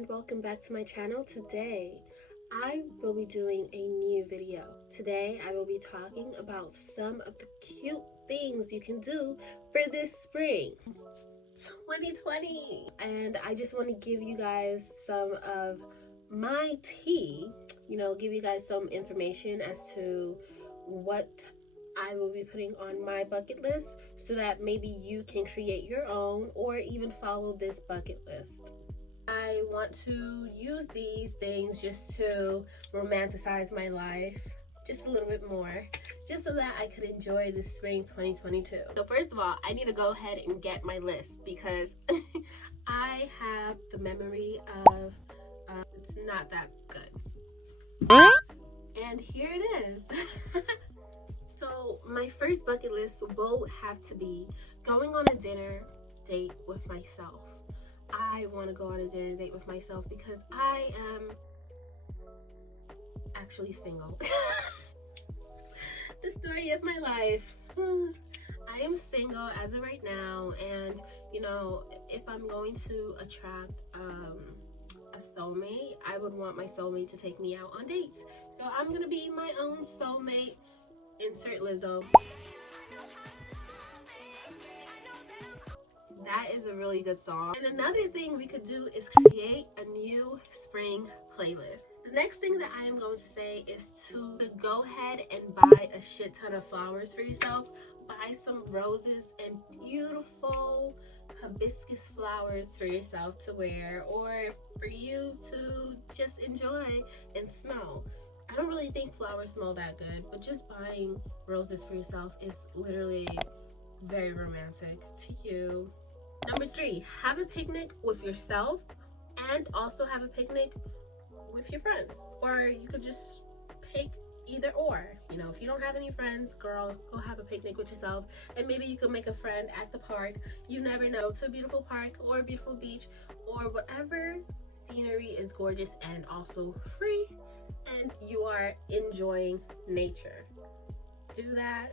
and welcome back to my channel. Today I will be doing a new video. Today I will be talking about some of the cute things you can do for this spring 2020, and I just want to give you guys some of my tea, give you guys some information as to what I will be putting on my bucket list so that maybe you can create your own or even follow this bucket list. I want to use these things just to romanticize my life just a little bit more, just so that I could enjoy this spring 2022. So first of all, I need to go ahead and get my list because I have the memory of it's not that good. And here it is. So my first bucket list will have to be going on a dinner date with myself. I want to go on a dinner date with myself because I am actually single. The story of my life. I am single as of right now, and if I'm going to attract a soulmate, I would want my soulmate to take me out on dates. So I'm gonna be my own soulmate. Insert Lizzo. That is a really good song. And another thing we could do is create a new spring playlist. The next thing that I am going to say is to go ahead and buy a shit ton of flowers for yourself. Buy some roses and beautiful hibiscus flowers for yourself to wear, or for you to just enjoy and smell. I don't really think flowers smell that good, but just buying roses for yourself is literally very romantic to you. Number 3, have a picnic with yourself and also have a picnic with your friends. Or you could just pick either or. If you don't have any friends, girl, go have a picnic with yourself, and maybe you could make a friend at the park. You never know, to a beautiful park or a beautiful beach or whatever scenery is gorgeous and also free, and you are enjoying nature. Do that.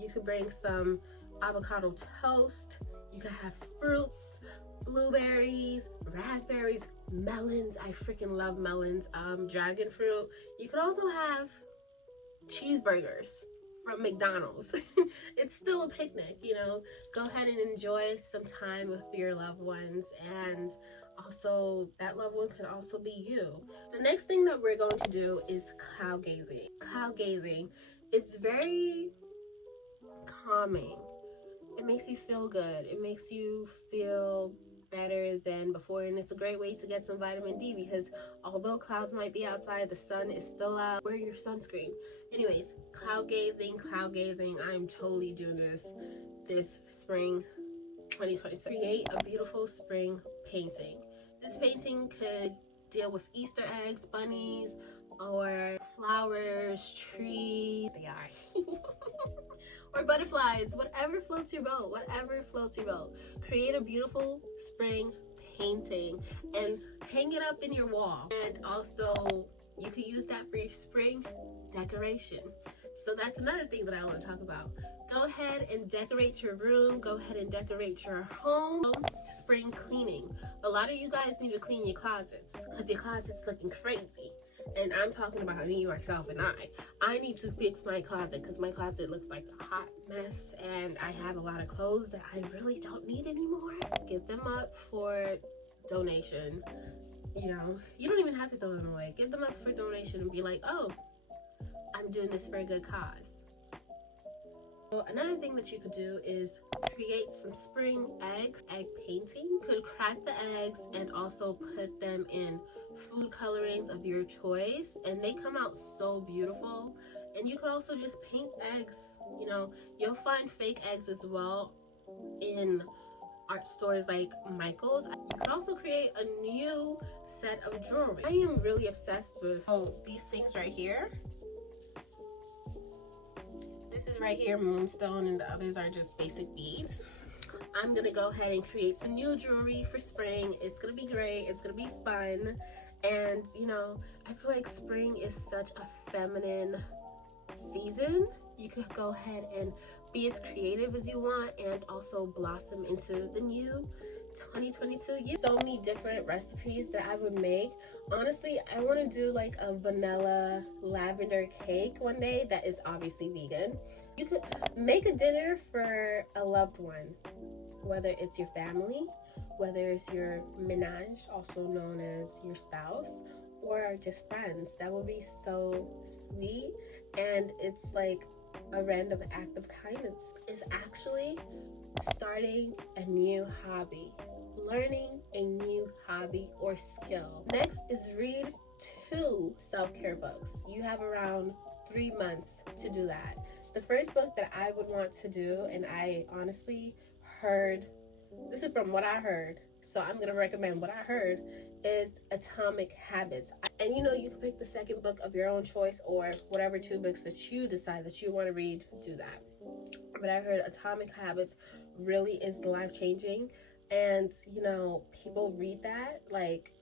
You could bring some avocado toast. You can have fruits, blueberries, raspberries, melons. I freaking love melons. Dragon fruit. You could also have cheeseburgers from McDonald's. It's still a picnic, Go ahead and enjoy some time with your loved ones, and also that loved one could also be you. The next thing that we're going to do is cloud gazing. Cloud gazing, it's very calming. It makes you feel good. It makes you feel better than before, and it's a great way to get some vitamin D because although clouds might be outside, the sun is still out. Wear your sunscreen. Anyways, cloud gazing. I'm totally doing this spring 2020. Create a beautiful spring painting. This painting could deal with Easter eggs, bunnies, or flowers, trees. They are. Or butterflies, whatever floats your boat, Create a beautiful spring painting and hang it up in your wall. And also, you can use that for your spring decoration. So that's another thing that I want to talk about. Go ahead and decorate your room. Go ahead and decorate your home. Spring cleaning. A lot of you guys need to clean your closets because your closet's looking crazy. And I'm talking about me, myself, and I need to fix my closet because my closet looks like a hot mess, and I have a lot of clothes that I really don't need anymore. Give them up for donation. You don't even have to throw them away. Give them up for donation and be like, oh, I'm doing this for a good cause. So another thing that you could do is create some spring egg painting. You could crack the eggs and also put them in food colorings of your choice, and they come out so beautiful. And you could also just paint eggs. You'll find fake eggs as well in art stores like Michael's. You could also create a new set of jewelry. I am really obsessed with these things right here. This is right here moonstone, and the others are just basic beads. I'm gonna go ahead and create some new jewelry for spring. It's gonna be great. It's gonna be fun. And I feel like spring is such a feminine season. You could go ahead and be as creative as you want and also blossom into the new 2022 year. So many different recipes that I would make. Honestly, I want to do like a vanilla lavender cake one day that is obviously vegan. You could make a dinner for a loved one, whether it's your family, whether it's your menage, also known as your spouse, or just friends. That would be so sweet. And it's like a random act of kindness. It's actually starting a new hobby, learning a new hobby or skill. Next is read 2 self-care books. You have around 3 months to do that. The first book that I would want to do, and I honestly heard, this is from what I heard, so I'm going to recommend what I heard, is Atomic Habits. And you know, you can pick the second book of your own choice, or whatever 2 books that you decide that you want to read, do that. But I heard Atomic Habits really is life-changing, and you know, people read that like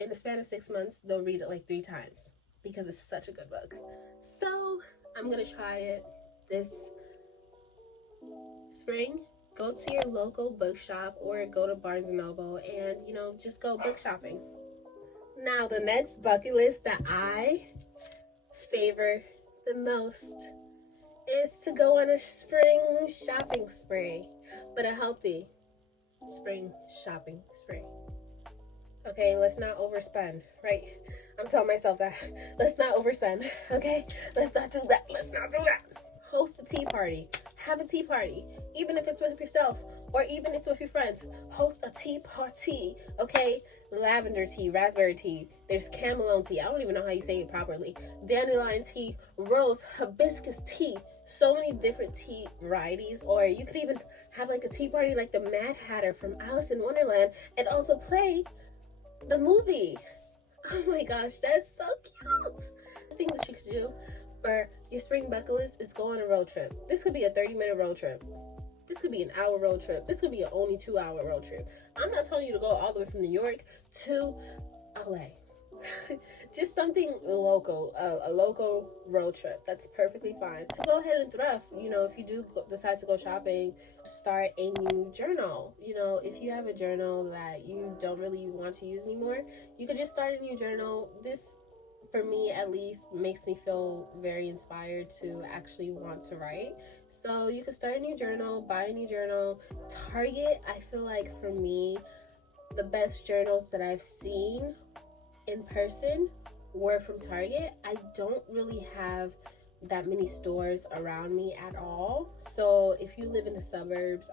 in the span of 6 months. They'll read it like 3 times because it's such a good book. So I'm gonna try it this spring. Go to your local bookshop or go to Barnes & Noble and, you know, just go book shopping. Now, the next bucket list that I favor the most is to go on a spring shopping spree, but a healthy spring shopping spree. Okay, let's not overspend, right? I'm telling myself that. Let's not overspend, okay? Let's not do that. Let's not do that. Host a tea party. Have a tea party. Even if it's with yourself or even if it's with your friends. Host a tea party, okay? Lavender tea, raspberry tea. There's chamomile tea. I don't even know how you say it properly. Dandelion tea, rose, hibiscus tea. So many different tea varieties. Or you could even have like a tea party like the Mad Hatter from Alice in Wonderland and also play the movie. Oh my gosh, that's so cute. The thing that you could do for your spring bucket list is go on a road trip. This could be a 30-minute road trip. This could be an hour road trip. This could be an only 2-hour road trip. I'm not telling you to go all the way from New York to LA. Just something local, a local road trip. That's perfectly fine. Go ahead and thrift. You know, if you do decide to go shopping, start a new journal. You know, if you have a journal that you don't really want to use anymore, you could just start a new journal. This, for me at least, makes me feel very inspired to actually want to write. So you could start a new journal, buy a new journal. Target, I feel like for me, the best journals that I've seen in person were from Target. I don't really have that many stores around me at all. So if you live in the suburbs,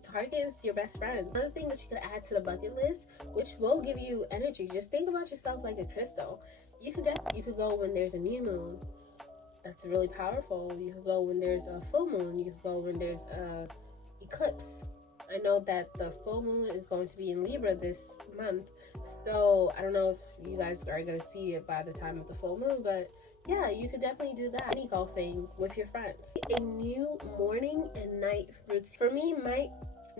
Target is your best friend. Another thing that you could add to the bucket list, which will give you energy, just think about yourself like a crystal. You could go when there's a new moon. That's really powerful. You could go when there's a full moon. You could go when there's a eclipse. I know that the full moon is going to be in Libra this month, so I don't know if you guys are going to see it by the time of the full moon, but yeah, you could definitely do that. Mini golfing with your friends. A new morning and night routine. For me, my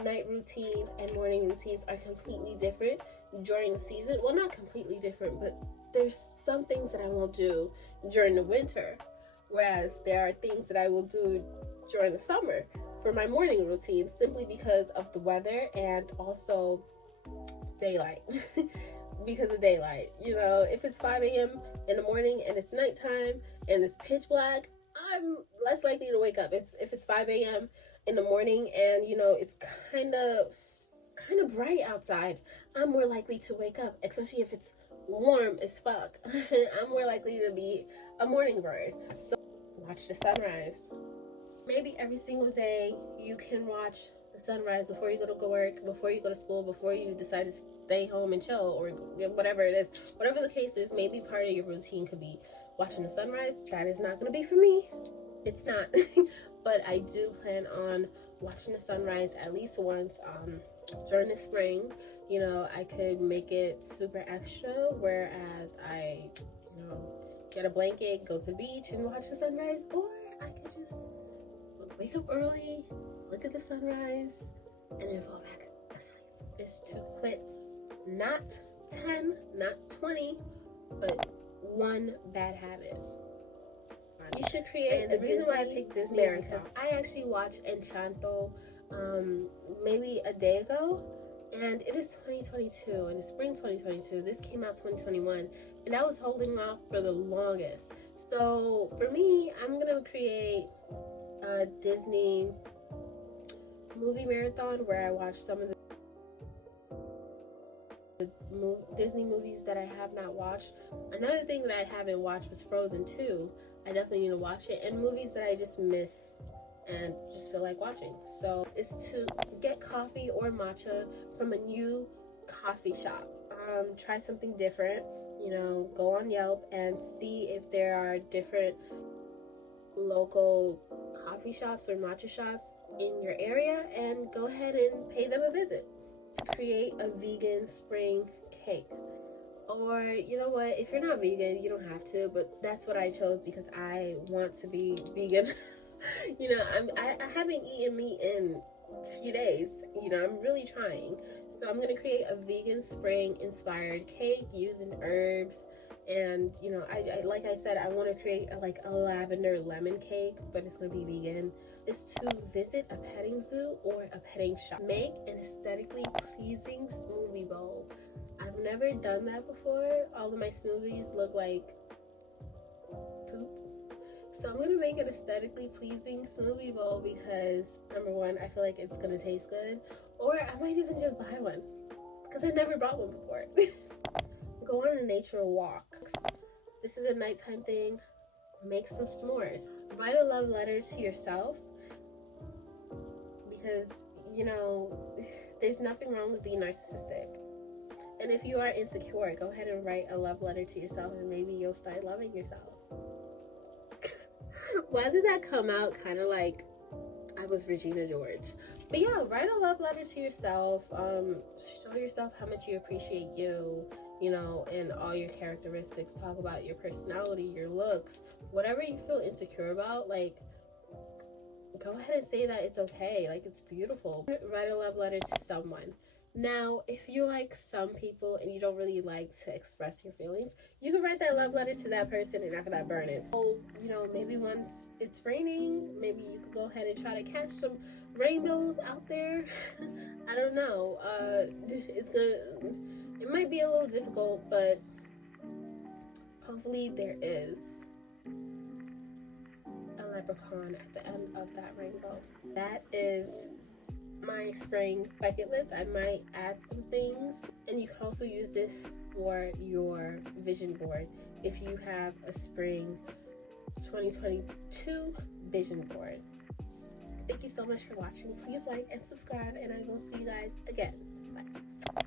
night routines and morning routines are completely different during the season. Well, not completely different, but there's some things that I won't do during the winter, whereas there are things that I will do during the summer for my morning routine, simply because of the weather and also daylight. Because of daylight, you know, if it's 5 a.m. in the morning and it's nighttime and it's pitch black, I'm less likely to wake up. If it's 5 a.m. in the morning and, you know, it's kind of bright outside, I'm more likely to wake up, especially if it's warm as fuck. I'm more likely to be a morning bird. So watch the sunrise. Maybe every single day you can watch the sunrise before you go to work, before you go to school, before you decide to stay home and chill, or whatever it is. Whatever the case is, maybe part of your routine could be watching the sunrise. That is not going to be for me. It's not. But I do plan on watching the sunrise at least once during the spring. You know, I could make it super extra, whereas I, you know, get a blanket, go to the beach and watch the sunrise, or I could just wake up early, look at the sunrise, and then fall back asleep. Is to quit not 10, not 20, but one bad habit. You should create. And the reason why I picked Disney is because I actually watch Encanto maybe a day ago, and it is 2022 and it's spring 2022. This came out 2021, and I was holding off for the longest. So for me, I'm gonna create a Disney movie marathon where I watch some of the Disney movies that I have not watched. Another thing that I haven't watched was Frozen 2. I definitely need to watch it, and movies that I just miss and just feel like watching. So it's to get coffee or matcha from a new coffee shop. Try something different, you know, go on Yelp and see if there are different local coffee shops or matcha shops in your area, and go ahead and pay them a visit. To create a vegan spring cake. Or, you know what, if you're not vegan, you don't have to, but that's what I chose because I want to be vegan. You know, I haven't eaten meat in a few days. You know, I'm really trying. So I'm gonna create a vegan spring inspired cake using herbs. And you know, I like I said, I want to create a lavender lemon cake, but it's gonna be vegan. Is to visit a petting zoo or a petting shop. Make an aesthetically pleasing smoothie bowl. I've never done that before. All of my smoothies look like poop. So I'm gonna make an aesthetically pleasing smoothie bowl because number one, I feel like it's gonna taste good, or I might even just buy one because I never bought one before. Go on a nature walk. This is a nighttime thing. Make some s'mores. Write a love letter to yourself because, you know, there's nothing wrong with being narcissistic. And if you are insecure, go ahead and write a love letter to yourself, and maybe you'll start loving yourself. Why did that come out kind of like I was Regina George? But yeah, write a love letter to yourself. Show yourself how much you appreciate you know, and all your characteristics. Talk about your personality, your looks, whatever you feel insecure about. Like, go ahead and say that it's okay. Like, it's beautiful. Write a love letter to someone. Now, if you like some people and you don't really like to express your feelings, you can write that love letter to that person and after that burn it. So, you know, maybe once it's raining, maybe you can go ahead and try to catch some rainbows out there. I don't know. It might be a little difficult, but hopefully there is a leprechaun at the end of that rainbow. That is my spring bucket list. I might add some things, and you can also use this for your vision board if you have a spring 2022 vision board. Thank you so much for watching. Please like and subscribe, and I will see you guys again. Bye.